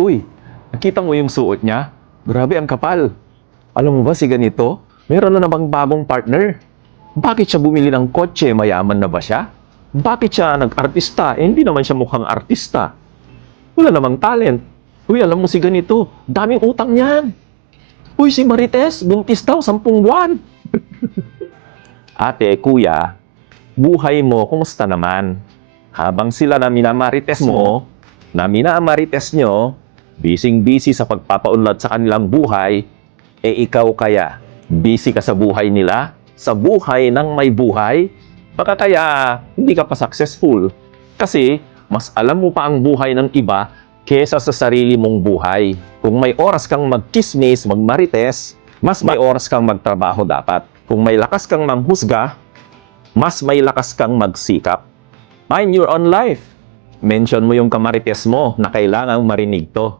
Uy, nakita mo yung suot niya? Grabe ang kapal. Alam mo ba si ganito? Meron na namang bagong partner. Bakit siya bumili ng kotse? Mayaman na ba siya? Bakit siya nag-artista? Hindi naman siya mukhang artista. Wala namang talent. Uy, alam mo si ganito? Daming utang niyan. Uy, si Marites, buntis daw, 10 buwan. Ate, kuya, buhay mo, kumusta naman? Habang sila na minamarites mo, na minamarites nyo, busy-busy sa pagpapaunlad sa kanilang buhay, ikaw kaya, busy ka sa buhay nila? Sa buhay ng may buhay? Baka kaya hindi ka pa successful. Kasi, mas alam mo pa ang buhay ng iba kesa sa sarili mong buhay. Kung may oras kang magchismis, magmarites, mas may oras kang magtrabaho dapat. Kung may lakas kang manghusga, mas may lakas kang magsikap. Mind your own life. Mention mo yung kamarites mo na kailangang marinig to.